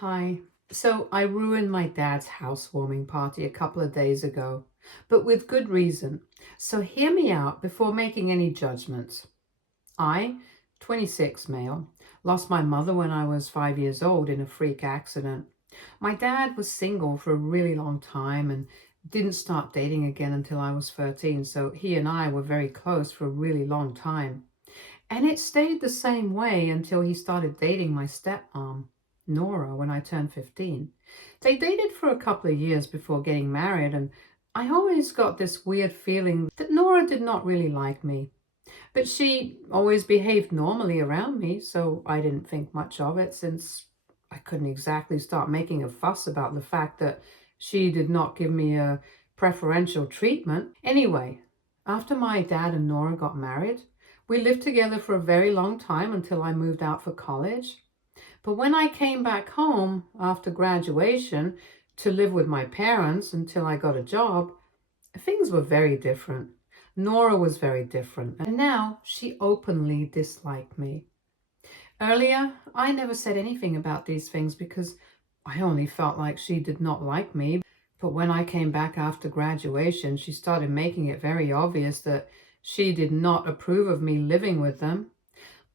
Hi. So I ruined my dad's housewarming party a couple of days ago, but with good reason. So hear me out before making any judgments. I, 26 male, lost my mother when I was 5 years old in a freak accident. My dad was single for a really long time and didn't start dating again until I was 13, so he and I were very close for a really long time. And it stayed the same way until he started dating my stepmom, Nora, when I turned 15. They dated for a couple of years before getting married, and I always got this weird feeling that Nora did not really like me. But she always behaved normally around me, so I didn't think much of it since I couldn't exactly start making a fuss about the fact that she did not give me a preferential treatment. Anyway, after my dad and Nora got married, we lived together for a very long time until I moved out for college. But when I came back home after graduation to live with my parents until I got a job, things were very different. Nora was very different, and now she openly disliked me. Earlier, I never said anything about these things because I only felt like she did not like me. But when I came back after graduation, she started making it very obvious that she did not approve of me living with them.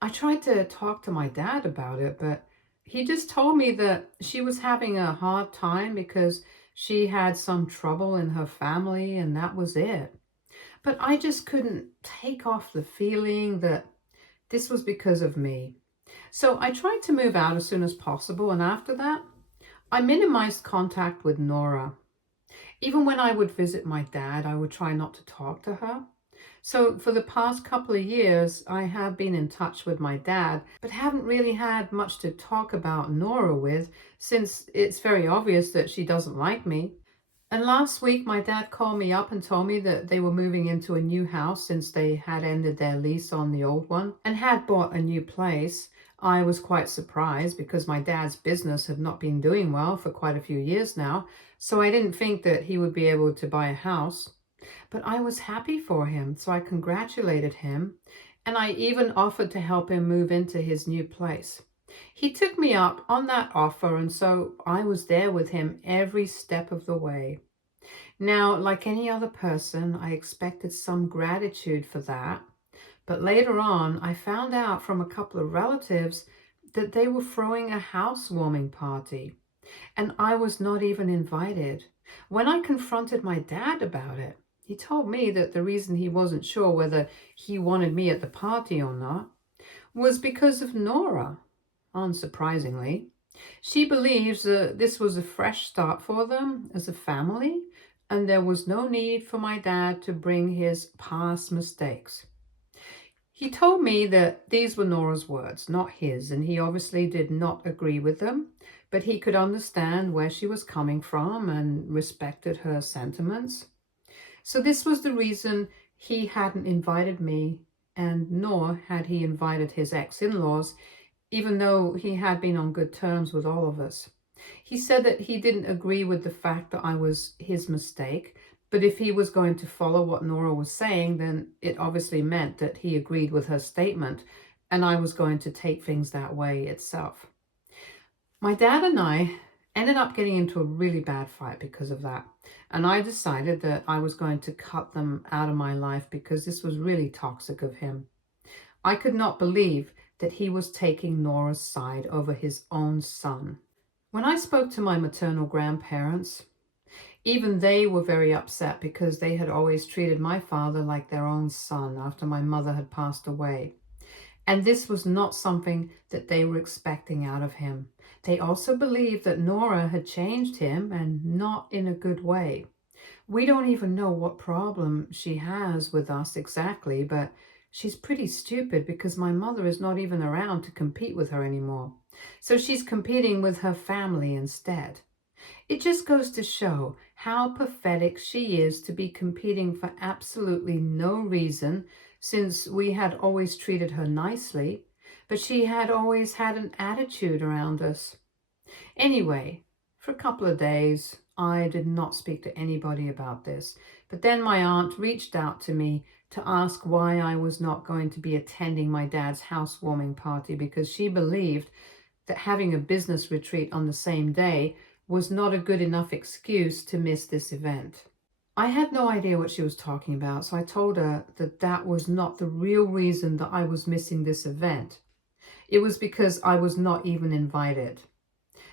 I tried to talk to my dad about it, but he just told me that she was having a hard time because she had some trouble in her family, and that was it. But I just couldn't take off the feeling that this was because of me. So I tried to move out as soon as possible, and after that, I minimized contact with Nora. Even when I would visit my dad, I would try not to talk to her. So for the past couple of years, I have been in touch with my dad, but haven't really had much to talk about Nora with, since it's very obvious that she doesn't like me. And last week, my dad called me up and told me that they were moving into a new house since they had ended their lease on the old one and had bought a new place. I was quite surprised because my dad's business had not been doing well for quite a few years now, so I didn't think that he would be able to buy a house. But I was happy for him, so I congratulated him, and I even offered to help him move into his new place. He took me up on that offer, and so I was there with him every step of the way. Now, like any other person, I expected some gratitude for that, but later on, I found out from a couple of relatives that they were throwing a housewarming party, and I was not even invited. When I confronted my dad about it, he told me that the reason he wasn't sure whether he wanted me at the party or not was because of Nora. Unsurprisingly, she believes that this was a fresh start for them as a family, and there was no need for my dad to bring his past mistakes. He told me that these were Nora's words, not his, and he obviously did not agree with them, but he could understand where she was coming from and respected her sentiments. So this was the reason he hadn't invited me, and nor had he invited his ex-in-laws, even though he had been on good terms with all of us. He said that he didn't agree with the fact that I was his mistake, but if he was going to follow what Nora was saying, then it obviously meant that he agreed with her statement, and I was going to take things that way itself. My dad and I ended up getting into a really bad fight because of that, and I decided that I was going to cut them out of my life because this was really toxic of him. I could not believe that he was taking Nora's side over his own son. When I spoke to my maternal grandparents, even they were very upset because they had always treated my father like their own son after my mother had passed away. And this was not something that they were expecting out of him. They also believed that Nora had changed him, and not in a good way. We don't even know what problem she has with us exactly, but she's pretty stupid because my mother is not even around to compete with her anymore. So she's competing with her family instead. It just goes to show how pathetic she is to be competing for absolutely no reason, since we had always treated her nicely, but she had always had an attitude around us. Anyway, for a couple of days, I did not speak to anybody about this, but then my aunt reached out to me to ask why I was not going to be attending my dad's housewarming party because she believed that having a business retreat on the same day was not a good enough excuse to miss this event. I had no idea what she was talking about, so I told her that that was not the real reason that I was missing this event. It was because I was not even invited.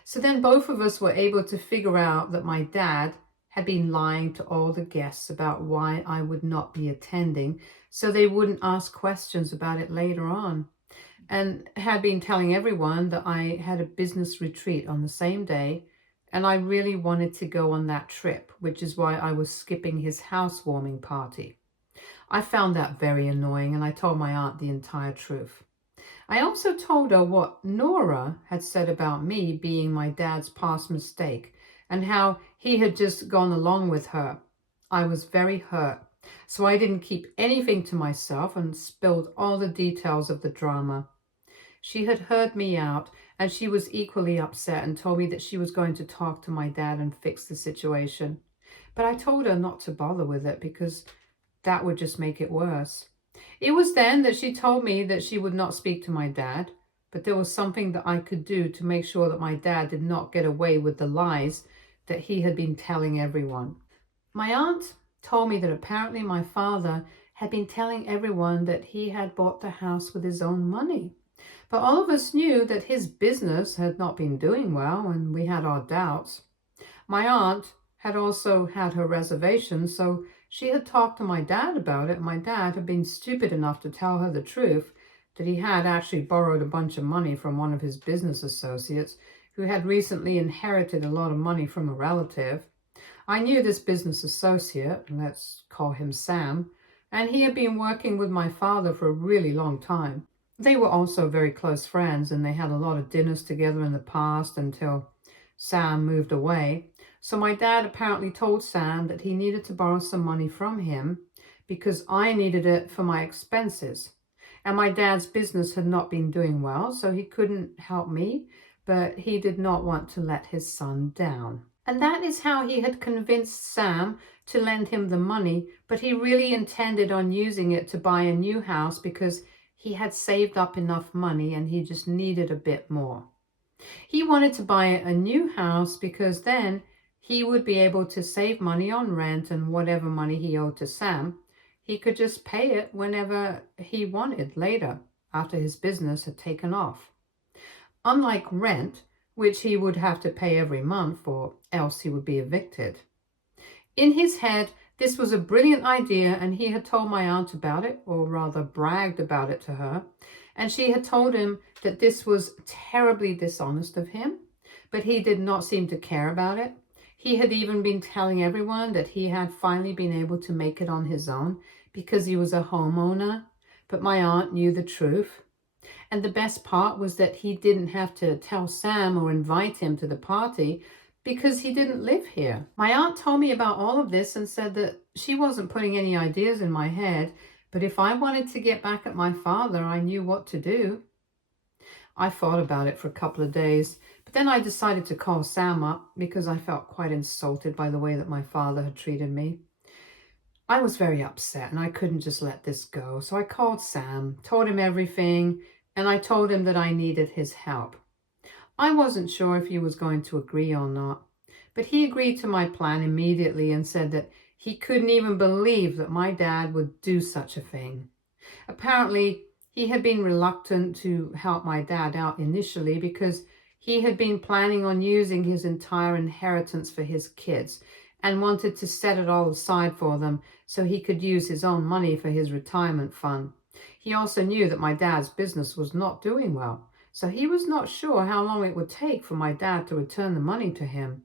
So then both of us were able to figure out that my dad had been lying to all the guests about why I would not be attending, so they wouldn't ask questions about it later on, and had been telling everyone that I had a business retreat on the same day, and I really wanted to go on that trip, which is why I was skipping his housewarming party. I found that very annoying, and I told my aunt the entire truth. I also told her what Nora had said about me being my dad's past mistake and how he had just gone along with her. I was very hurt, so I didn't keep anything to myself and spilled all the details of the drama. She had heard me out, and she was equally upset and told me that she was going to talk to my dad and fix the situation. But I told her not to bother with it because that would just make it worse. It was then that she told me that she would not speak to my dad, but there was something that I could do to make sure that my dad did not get away with the lies that he had been telling everyone. My aunt told me that apparently my father had been telling everyone that he had bought the house with his own money. But all of us knew that his business had not been doing well, and we had our doubts. My aunt had also had her reservations, so she had talked to my dad about it. My dad had been stupid enough to tell her the truth, that he had actually borrowed a bunch of money from one of his business associates who had recently inherited a lot of money from a relative. I knew this business associate, let's call him Sam, and he had been working with my father for a really long time. They were also very close friends, and they had a lot of dinners together in the past until Sam moved away. So my dad apparently told Sam that he needed to borrow some money from him because I needed it for my expenses. And my dad's business had not been doing well, so he couldn't help me, but he did not want to let his son down. And that is how he had convinced Sam to lend him the money, but he really intended on using it to buy a new house because he had saved up enough money and he just needed a bit more. He wanted to buy a new house because then he would be able to save money on rent, and whatever money he owed to Sam, he could just pay it whenever he wanted later after his business had taken off. Unlike rent, which he would have to pay every month or else he would be evicted. In his head, this was a brilliant idea, and he had told my aunt about it, or rather bragged about it to her, and she had told him that this was terribly dishonest of him, but he did not seem to care about it. He had even been telling everyone that he had finally been able to make it on his own because he was a homeowner, but my aunt knew the truth. And the best part was that he didn't have to tell Sam or invite him to the party because he didn't live here. My aunt told me about all of this and said that she wasn't putting any ideas in my head, but if I wanted to get back at my father, I knew what to do. I thought about it for a couple of days, but then I decided to call Sam up because I felt quite insulted by the way that my father had treated me. I was very upset and I couldn't just let this go, so I called Sam, told him everything, and I told him that I needed his help. I wasn't sure if he was going to agree or not, but he agreed to my plan immediately and said that he couldn't even believe that my dad would do such a thing. Apparently, he had been reluctant to help my dad out initially because he had been planning on using his entire inheritance for his kids and wanted to set it all aside for them so he could use his own money for his retirement fund. He also knew that my dad's business was not doing well, so he was not sure how long it would take for my dad to return the money to him.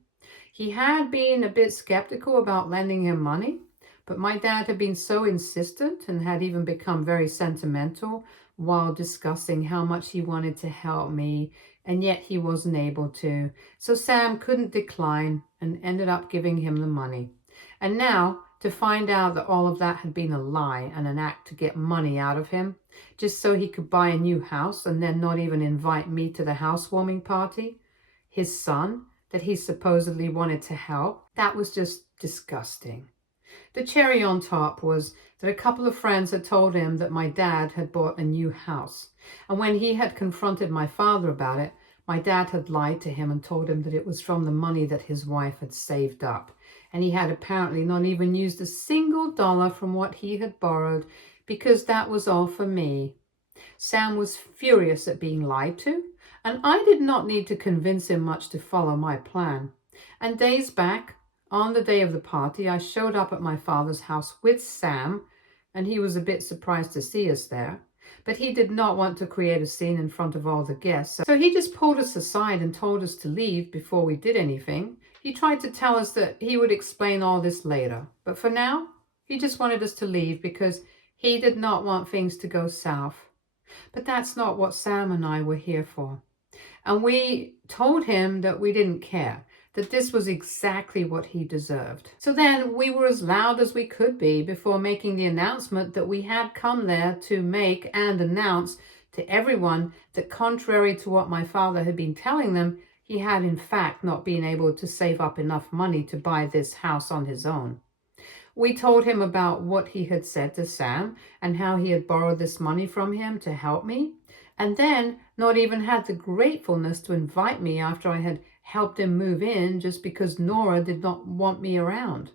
He had been a bit skeptical about lending him money, but my dad had been so insistent and had even become very sentimental while discussing how much he wanted to help me, and yet he wasn't able to. So Sam couldn't decline and ended up giving him the money. And now, to find out that all of that had been a lie and an act to get money out of him, just so he could buy a new house and then not even invite me to the housewarming party, his son, that he supposedly wanted to help, that was just disgusting. The cherry on top was that a couple of friends had told him that my dad had bought a new house. And when he had confronted my father about it, My dad had lied to him and told him that it was from the money that his wife had saved up, and he had apparently not even used a single dollar from what he had borrowed because that was all for me. Sam was furious at being lied to, and I did not need to convince him much to follow my plan. And days back, on the day of the party, I showed up at my father's house with Sam, and he was a bit surprised to see us there. But he did not want to create a scene in front of all the guests, so he just pulled us aside and told us to leave before we did anything. He tried to tell us that he would explain all this later, but for now, he just wanted us to leave because he did not want things to go south. But that's not what Sam and I were here for. And we told him that we didn't care, that this was exactly what he deserved. So then we were as loud as we could be before making the announcement that we had come there to make and announce to everyone that contrary to what my father had been telling them, he had in fact not been able to save up enough money to buy this house on his own. We told him about what he had said to Sam and how he had borrowed this money from him to help me, and then not even had the gratefulness to invite me after I had helped him move in just because Nora did not want me around.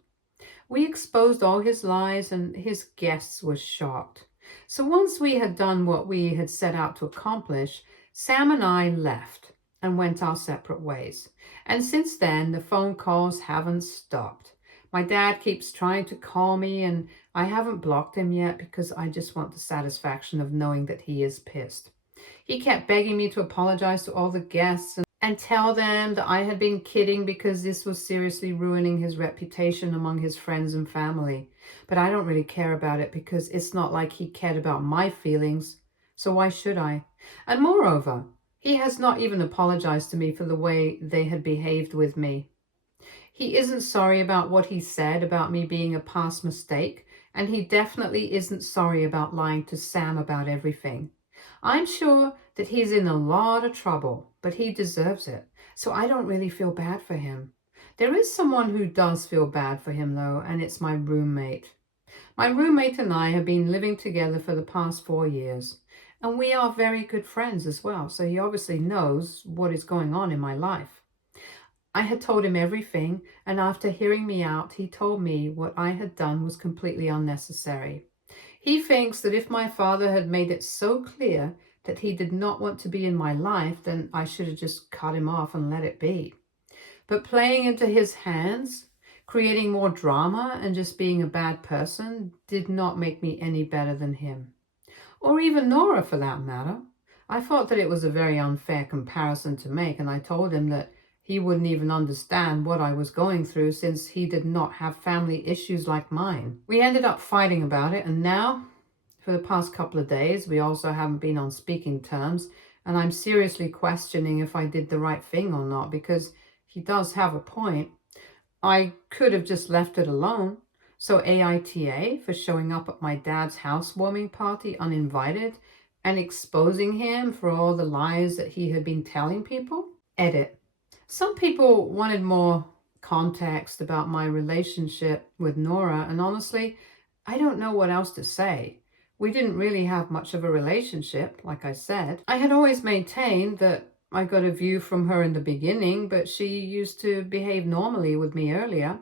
We exposed all his lies and his guests were shocked. So once we had done what we had set out to accomplish, Sam and I left and went our separate ways. And since then, the phone calls haven't stopped. My dad keeps trying to call me and I haven't blocked him yet because I just want the satisfaction of knowing that he is pissed. He kept begging me to apologize to all the guests and tell them that I had been kidding because this was seriously ruining his reputation among his friends and family. But I don't really care about it because it's not like he cared about my feelings, so why should I? And moreover, he has not even apologized to me for the way they had behaved with me. He isn't sorry about what he said about me being a past mistake, and he definitely isn't sorry about lying to Sam about everything. I'm sure that he's in a lot of trouble, but he deserves it, so I don't really feel bad for him. There is someone who does feel bad for him, though, and it's my roommate. My roommate and I have been living together for the past 4 years, and we are very good friends as well, so he obviously knows what is going on in my life. I had told him everything, and after hearing me out, he told me what I had done was completely unnecessary. He thinks that if my father had made it so clear that he did not want to be in my life, then I should have just cut him off and let it be. But playing into his hands, creating more drama, and just being a bad person did not make me any better than him. Or even Nora, for that matter. I thought that it was a very unfair comparison to make, and I told him that he wouldn't even understand what I was going through since he did not have family issues like mine. We ended up fighting about it, and now, for the past couple of days, we also haven't been on speaking terms, and I'm seriously questioning if I did the right thing or not, because he does have a point. I could have just left it alone. So AITA for showing up at my dad's housewarming party uninvited and exposing him for all the lies that he had been telling people. Edit. Some people wanted more context about my relationship with Nora, and honestly, I don't know what else to say. We didn't really have much of a relationship, like I said. I had always maintained that I got a view from her in the beginning, but she used to behave normally with me earlier.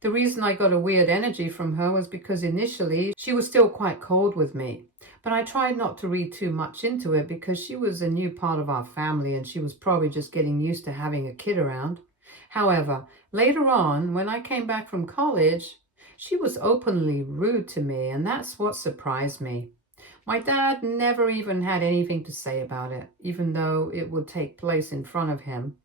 The reason I got a weird energy from her was because initially she was still quite cold with me. But I tried not to read too much into it because she was a new part of our family and she was probably just getting used to having a kid around. However, later on, when I came back from college, she was openly rude to me, and that's what surprised me. My dad never even had anything to say about it, even though it would take place in front of him.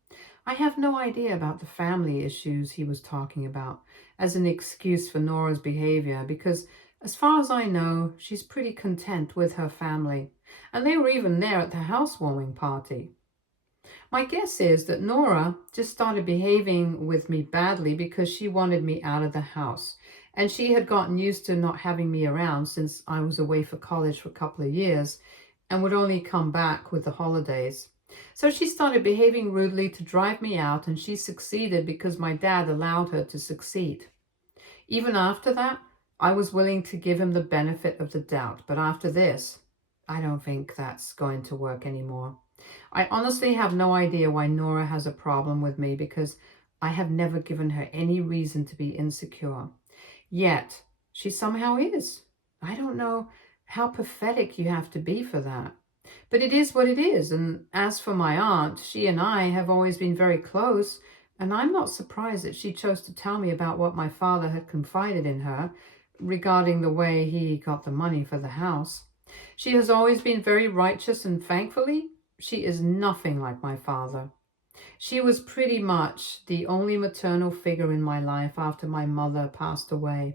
I have no idea about the family issues he was talking about as an excuse for Nora's behavior because, as far as I know, she's pretty content with her family, and they were even there at the housewarming party. My guess is that Nora just started behaving with me badly because she wanted me out of the house, and she had gotten used to not having me around since I was away for college for a couple of years and would only come back with the holidays. So she started behaving rudely to drive me out, and she succeeded because my dad allowed her to succeed. Even after that, I was willing to give him the benefit of the doubt, but after this, I don't think that's going to work anymore. I honestly have no idea why Nora has a problem with me because I have never given her any reason to be insecure. Yet, she somehow is. I don't know how pathetic you have to be for that. But it is what it is. And as for my aunt, she and I have always been very close, and I'm not surprised that she chose to tell me about what my father had confided in her regarding the way he got the money for the house. She has always been very righteous, and thankfully, she is nothing like my father. She was pretty much the only maternal figure in my life after my mother passed away.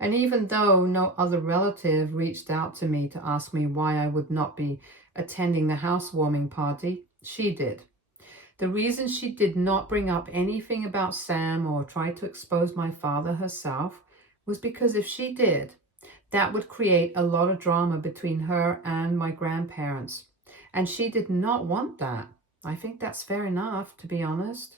And even though no other relative reached out to me to ask me why I would not be attending the housewarming party, she did. The reason she did not bring up anything about Sam or try to expose my father herself was because if she did, that would create a lot of drama between her and my grandparents. And she did not want that. I think that's fair enough, to be honest.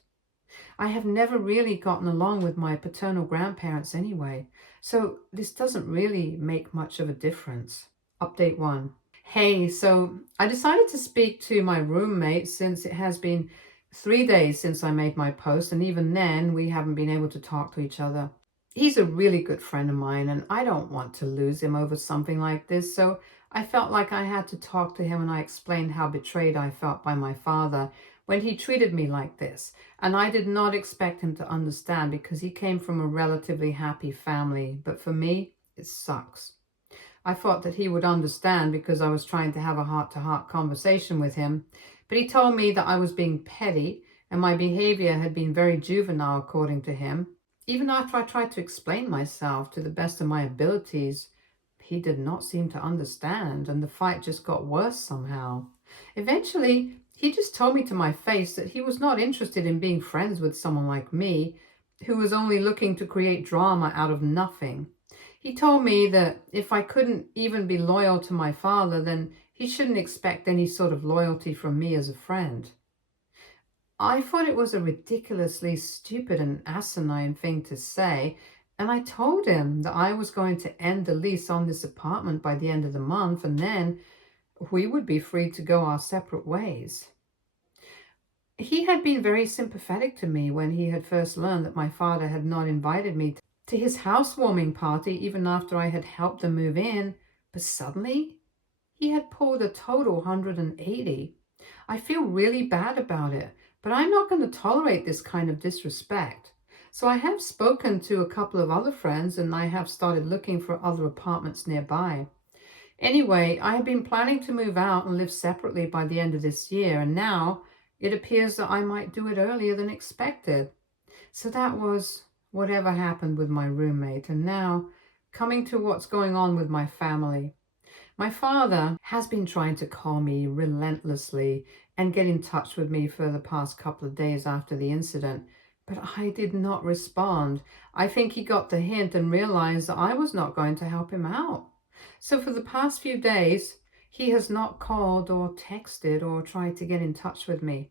I have never really gotten along with my paternal grandparents anyway, so this doesn't really make much of a difference. Update 1. Hey, so I decided to speak to my roommate since it has been 3 days since I made my post, and even then we haven't been able to talk to each other. He's a really good friend of mine, and I don't want to lose him over something like this, so I felt like I had to talk to him, and I explained how betrayed I felt by my father when he treated me like this. And I did not expect him to understand because he came from a relatively happy family, but for me, it sucks. I thought that he would understand because I was trying to have a heart-to-heart conversation with him, but he told me that I was being petty and my behavior had been very juvenile according to him. Even after I tried to explain myself to the best of my abilities, he did not seem to understand, and the fight just got worse somehow. Eventually, he just told me to my face that he was not interested in being friends with someone like me, who was only looking to create drama out of nothing. He told me that if I couldn't even be loyal to my father, then he shouldn't expect any sort of loyalty from me as a friend. I thought it was a ridiculously stupid and asinine thing to say, and I told him that I was going to end the lease on this apartment by the end of the month, and then we would be free to go our separate ways. He had been very sympathetic to me when he had first learned that my father had not invited me to his housewarming party even after I had helped them move in, but suddenly he had pulled a total 180. I feel really bad about it, but I'm not going to tolerate this kind of disrespect. So I have spoken to a couple of other friends and I have started looking for other apartments nearby. Anyway, I have been planning to move out and live separately by the end of this year, and now it appears that I might do it earlier than expected. So that was whatever happened with my roommate, and now coming to what's going on with my family. My father has been trying to call me relentlessly and get in touch with me for the past couple of days after the incident, but I did not respond. I think he got the hint and realized that I was not going to help him out. So for the past few days, he has not called or texted or tried to get in touch with me.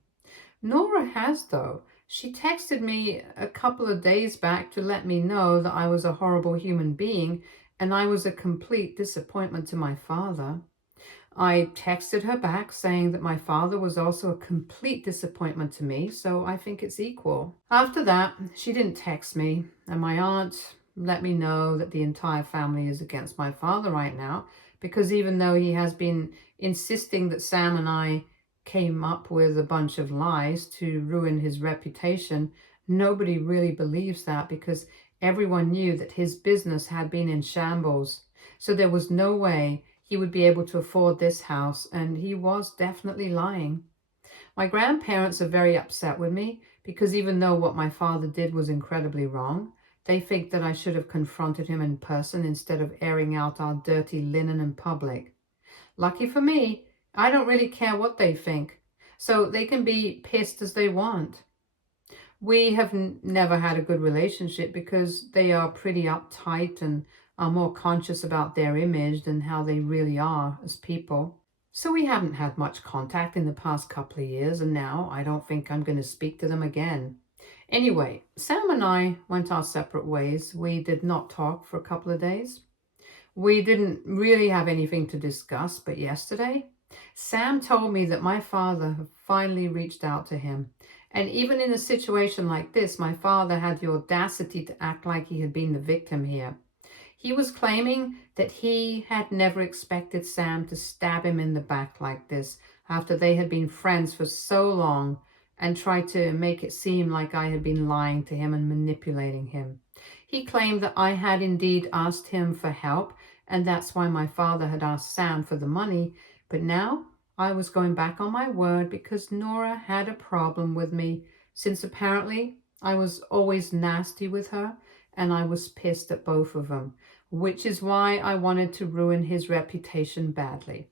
Nora has, though. She texted me a couple of days back to let me know that I was a horrible human being and I was a complete disappointment to my father. I texted her back saying that my father was also a complete disappointment to me, so I think it's equal. After that, she didn't text me, and my aunt let me know that the entire family is against my father right now, because even though he has been insisting that Sam and I came up with a bunch of lies to ruin his reputation, nobody really believes that because everyone knew that his business had been in shambles. So there was no way he would be able to afford this house, and he was definitely lying. My grandparents are very upset with me because even though what my father did was incredibly wrong, they think that I should have confronted him in person instead of airing out our dirty linen in public. Lucky for me, I don't really care what they think, so they can be pissed as they want. We have never had a good relationship because they are pretty uptight and are more conscious about their image than how they really are as people. So we haven't had much contact in the past couple of years, and now I don't think I'm going to speak to them again. Anyway, Sam and I went our separate ways. We did not talk for a couple of days. We didn't really have anything to discuss, but yesterday Sam told me that my father had finally reached out to him. And even in a situation like this, my father had the audacity to act like he had been the victim here. He was claiming that he had never expected Sam to stab him in the back like this after they had been friends for so long, and tried to make it seem like I had been lying to him and manipulating him. He claimed that I had indeed asked him for help, and that's why my father had asked Sam for the money, but now I was going back on my word because Nora had a problem with me, since apparently I was always nasty with her, and I was pissed at both of them, which is why I wanted to ruin his reputation badly.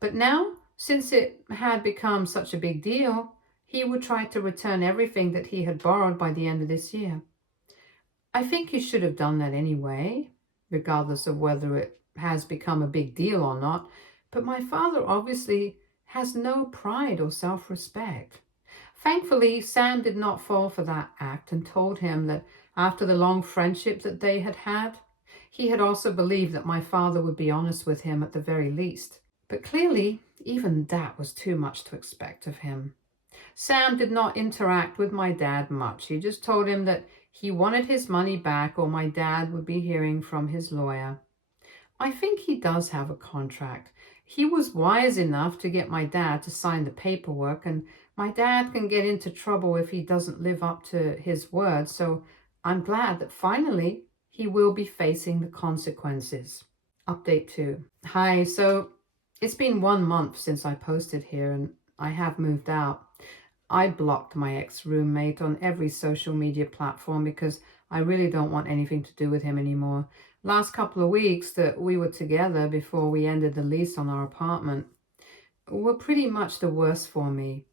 But now, since it had become such a big deal, he would try to return everything that he had borrowed by the end of this year. I think he should have done that anyway, regardless of whether it has become a big deal or not. But my father obviously has no pride or self-respect. Thankfully, Sam did not fall for that act and told him that after the long friendship that they had had, he had also believed that my father would be honest with him at the very least. But clearly, even that was too much to expect of him. Sam did not interact with my dad much. He just told him that he wanted his money back or my dad would be hearing from his lawyer. I think he does have a contract. He was wise enough to get my dad to sign the paperwork, and my dad can get into trouble if he doesn't live up to his word, so I'm glad that finally he will be facing the consequences. Update 2. Hi, so it's been 1 month since I posted here and I have moved out. I blocked my ex-roommate on every social media platform because I really don't want anything to do with him anymore. Last couple of weeks that we were together before we ended the lease on our apartment were pretty much the worst for me.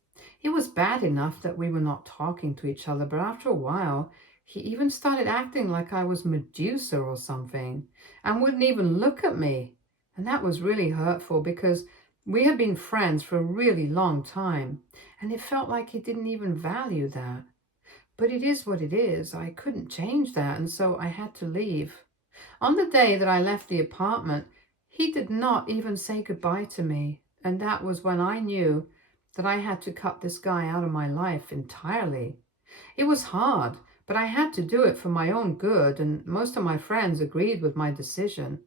It was bad enough that we were not talking to each other, but after a while, he even started acting like I was Medusa or something and wouldn't even look at me. And that was really hurtful because we had been friends for a really long time, and it felt like he didn't even value that. But it is what it is. I couldn't change that, and so I had to leave. On the day that I left the apartment, he did not even say goodbye to me, and that was when I knew that I had to cut this guy out of my life entirely. It was hard, but I had to do it for my own good, and most of my friends agreed with my decision.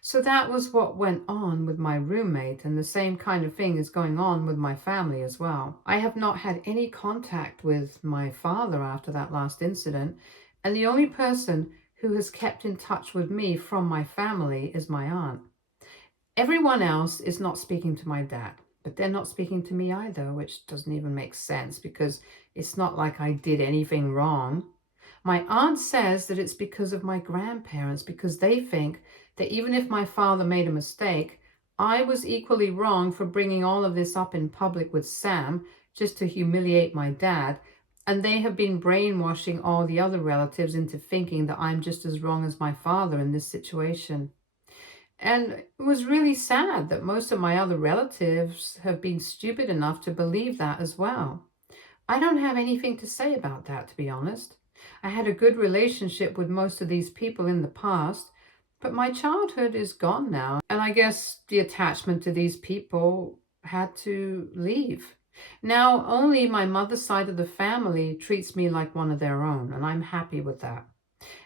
So that was what went on with my roommate, and the same kind of thing is going on with my family as well. I have not had any contact with my father after that last incident, and the only person who has kept in touch with me from my family is my aunt. Everyone else is not speaking to my dad, but they're not speaking to me either, which doesn't even make sense because it's not like I did anything wrong. My aunt says that it's because of my grandparents, because they think that even if my father made a mistake, I was equally wrong for bringing all of this up in public with Sam just to humiliate my dad, and they have been brainwashing all the other relatives into thinking that I'm just as wrong as my father in this situation. And it was really sad that most of my other relatives have been stupid enough to believe that as well. I don't have anything to say about that, to be honest. I had a good relationship with most of these people in the past, but my childhood is gone now, and I guess the attachment to these people had to leave. Now, only my mother's side of the family treats me like one of their own, and I'm happy with that.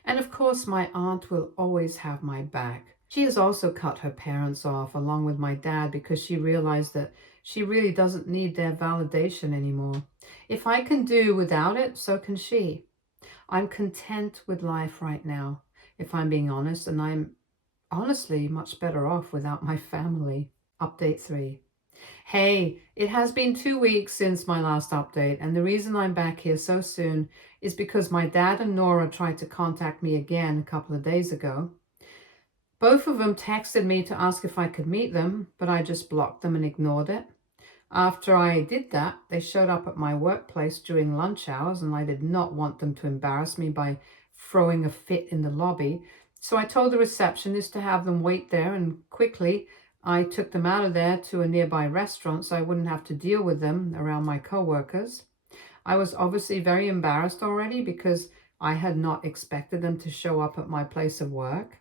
And of course, my aunt will always have my back. She has also cut her parents off along with my dad because she realized that she really doesn't need their validation anymore. If I can do without it, so can she. I'm content with life right now, if I'm being honest, and I'm honestly much better off without my family. Update 3. Hey, it has been 2 weeks since my last update, and the reason I'm back here so soon is because my dad and Nora tried to contact me again a couple of days ago. Both of them texted me to ask if I could meet them, but I just blocked them and ignored it. After I did that, they showed up at my workplace during lunch hours, and I did not want them to embarrass me by throwing a fit in the lobby. So I told the receptionist to have them wait there, and quickly I took them out of there to a nearby restaurant so I wouldn't have to deal with them around my coworkers. I was obviously very embarrassed already because I had not expected them to show up at my place of work.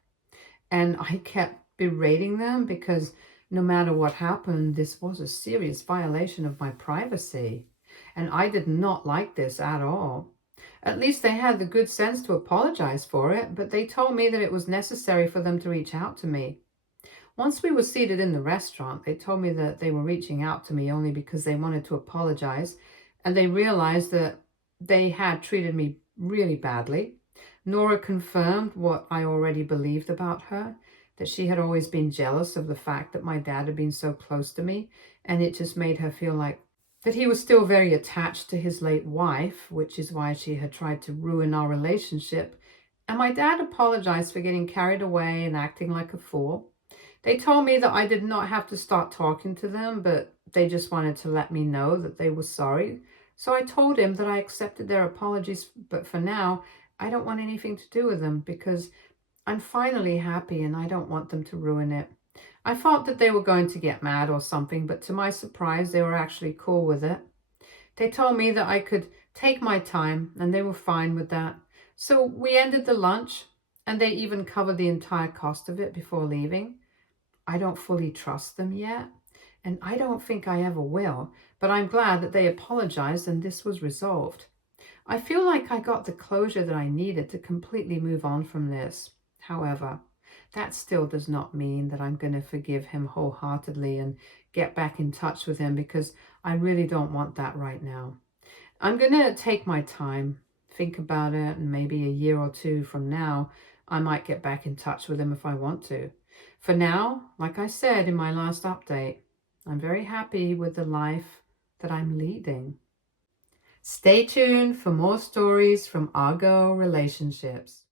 And I kept berating them because No matter what happened, this was a serious violation of my privacy, and I did not like this at all. At least they had the good sense to apologize for it, but they told me that it was necessary for them to reach out to me. Once we were seated in the restaurant, they told me that they were reaching out to me only because they wanted to apologize, and they realized that they had treated me really badly. Nora confirmed what I already believed about her, that she had always been jealous of the fact that my dad had been so close to me, and it just made her feel like that he was still very attached to his late wife, which is why she had tried to ruin our relationship. And my dad apologized for getting carried away and acting like a fool. They told me that I did not have to start talking to them, but they just wanted to let me know that they were sorry. So I told him that I accepted their apologies, but for now, I don't want anything to do with them because I'm finally happy and I don't want them to ruin it. I thought that they were going to get mad or something, but to my surprise, they were actually cool with it. They told me that I could take my time and they were fine with that. So we ended the lunch and they even covered the entire cost of it before leaving. I don't fully trust them yet, and I don't think I ever will, but I'm glad that they apologized and this was resolved. I feel like I got the closure that I needed to completely move on from this. However, that still does not mean that I'm going to forgive him wholeheartedly and get back in touch with him because I really don't want that right now. I'm going to take my time, think about it, and maybe a year or two from now, I might get back in touch with him if I want to. For now, like I said in my last update, I'm very happy with the life that I'm leading. Stay tuned for more stories from Argo Relationships.